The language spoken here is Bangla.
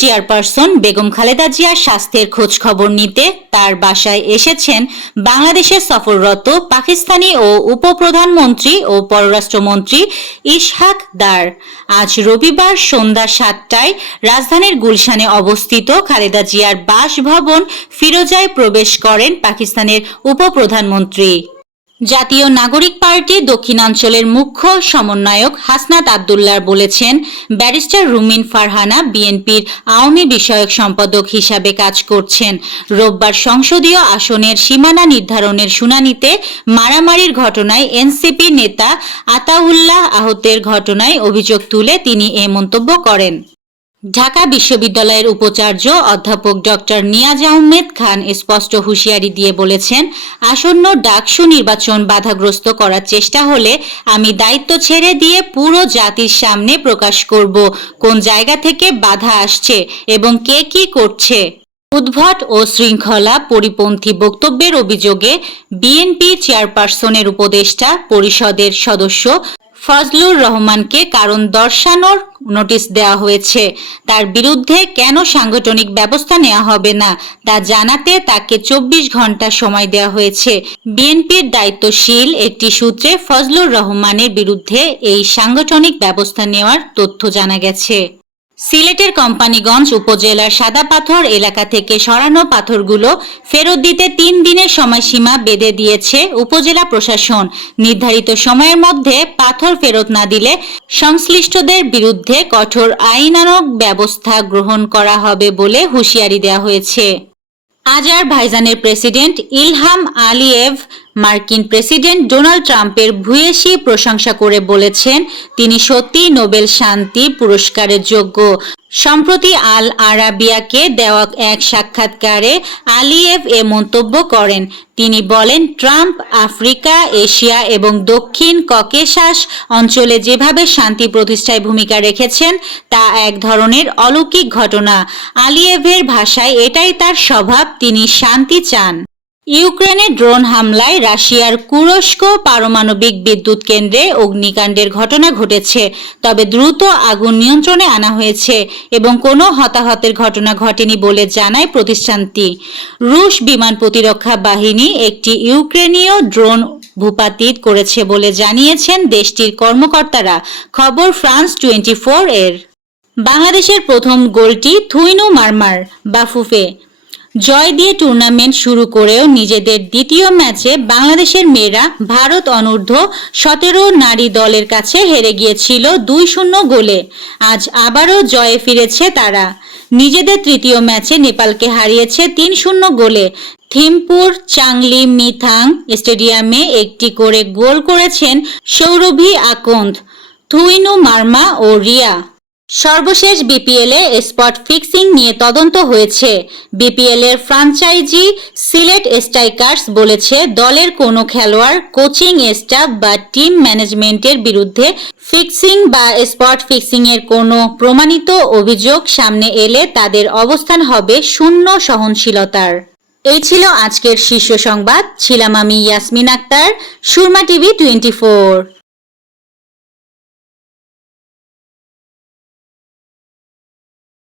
চেয়ারপারসন বেগম খালেদা জিয়ার স্বাস্থ্যের খোঁজ খবর নিতে তার বাসায় এসেছেন বাংলাদেশে সফররত পাকিস্তানি ও উপপ্রধানমন্ত্রী ও পররাষ্ট্রমন্ত্রী ইশহাক দার। আজ রবিবার সন্ধ্যা ৭টায় রাজধানীর গুলশানে অবস্থিত খালেদা জিয়ার বাসভবন ফিরোজায় প্রবেশ করেন পাকিস্তানের উপপ্রধানমন্ত্রী। জাতীয় নাগরিক পার্টি দক্ষিণাঞ্চলের মুখ্য সমন্বয়ক হাসনাত আব্দুল্লাহ বলেছেন, ব্যারিস্টার রুমিন ফারহানা বিএনপির আওয়ামী বিষয়ক সম্পাদক হিসাবে কাজ করছেন। রোববার সংসদীয় আসনের সীমানা নির্ধারণের শুনানিতে মারামারির ঘটনায় এনসিপি নেতা আতাউল্লাহ আহতের ঘটনায় অভিযোগ তুলে তিনি এ মন্তব্য করেন। ঢাকা বিশ্ববিদ্যালয়ের উপাচার্য অধ্যাপক ডক্টর নিয়াজ আহমেদ খান স্পষ্ট হুঁশিয়ারি দিয়ে বলেছেন, আসন্ন ডাকসু নির্বাচন বাধাগ্রস্ত করার চেষ্টা হলে আমি দায়িত্ব ছেড়ে দিয়ে পুরো জাতির সামনে প্রকাশ করব কোন জায়গা থেকে বাধা আসছে এবং কে কি করছে। উদ্ভট ও শৃঙ্খলা পরিপন্থী বক্তব্যের অভিযোগে বিএনপি চেয়ারপারসনের উপদেষ্টা পরিষদের সদস্য ফজলুর রহমানকে কারণ দর্শানোর নোটিশ দেওয়া হয়েছে। তার বিরুদ্ধে কেন সাংগঠনিক ব্যবস্থা নেওয়া হবে না তা জানাতে তাকে ২৪ ঘন্টা সময় দেওয়া হয়েছে। বিএনপির দায়িত্বশীল একটি সূত্রে ফজলুর রহমানের বিরুদ্ধে এই সাংগঠনিক ব্যবস্থা নেওয়ার তথ্য জানা গেছে। সিলেটের কোম্পানীগঞ্জ উপজেলার সাদাপাথর এলাকা থেকে সরানো পাথরগুলো ফেরত দিতে ৩ দিনের সময়সীমা বেঁধে দিয়েছে উপজেলা প্রশাসন। নির্ধারিত সময়ের মধ্যে পাথর ফেরত না দিলে সংশ্লিষ্টদের বিরুদ্ধে কঠোর আইনানুগ ব্যবস্থা গ্রহণ করা হবে বলে হুঁশিয়ারি দেওয়া হয়েছে। আজারবাইজানের প্রেসিডেন্ট ইলহাম আলিয়েভ মার্কিন প্রেসিডেন্ট ডোনাল্ড ট্রাম্পের ভূয়সী প্রশংসা করে বলেছেন, তিনি সত্যিই নোবেল শান্তি পুরস্কারের যোগ্য। সম্প্রতি আল আরাবিয়াকে দেওয়া এক সাক্ষাৎকারে আলিয়েভ এ মন্তব্য করেন। তিনি বলেন, ট্রাম্প আফ্রিকা, এশিয়া এবং দক্ষিণ ককেশাস অঞ্চলে যেভাবে শান্তি প্রতিষ্ঠায় ভূমিকা রেখেছেন তা এক ধরনের অলৌকিক ঘটনা। আলিয়েভের ভাষায় এটাই তার স্বভাব, তিনি শান্তি চান। ইউক্রেনে ড্রোন হামলায় রাশিয়ার কুরস্ক পারমাণবিক বিদ্যুৎ কেন্দ্রে অগ্নিকাণ্ডের ঘটনা ঘটেছে, তবে দ্রুত আগুন নিয়ন্ত্রণে আনা হয়েছে এবং কোনো হতাহতের ঘটনা ঘটেনি বলে জানায় প্রতিষ্ঠানটি। রুশ বিমান প্রতিরক্ষা বাহিনী একটি ইউক্রেনীয় ড্রোন ভূপাতিত করেছে বলে জানিয়েছেন দেশটির কর্মকর্তারা। খবর ফ্রান্স 24 এর। বাংলাদেশের প্রথম গোলটি থুইনু মারমার বাফুফে জয় দিয়ে টুর্নামেন্ট শুরু করেও নিজেদের দ্বিতীয় ম্যাচে বাংলাদেশের মেয়েরা ভারত অনূর্ধ্ব-17 নারী দলের কাছে হেরে গিয়েছিল ২-০ গোলে। আজ আবারও জয়ে ফিরেছে তারা। নিজেদের তৃতীয় ম্যাচে নেপালকে হারিয়েছে ৩-০ গোলে। থিম্পুর চাংলি মিথাং স্টেডিয়ামে একটি করে গোল করেছেন সৌরভী আকন্দ, থুইনু মারমা ও রিয়া। সর্বশেষ বিপিএলে স্পট ফিক্সিং নিয়ে তদন্ত হয়েছে। বিপিএল এর ফ্রাঞ্চাইজি সিলেট স্ট্রাইকার্স বলেছে, দলের কোনো খেলোয়াড়, কোচিং স্টাফ বা টিম ম্যানেজমেন্টের বিরুদ্ধে ফিক্সিং বা স্পট ফিক্সিং এর কোনো প্রমাণিত অভিযোগ সামনে এলে তাদের অবস্থান হবে শূন্য সহনশীলতার। এই ছিল আজকের শীর্ষ সংবাদ। ছিলাম আমি ইয়াসমিন আক্তার, সুরমা টিভি 24।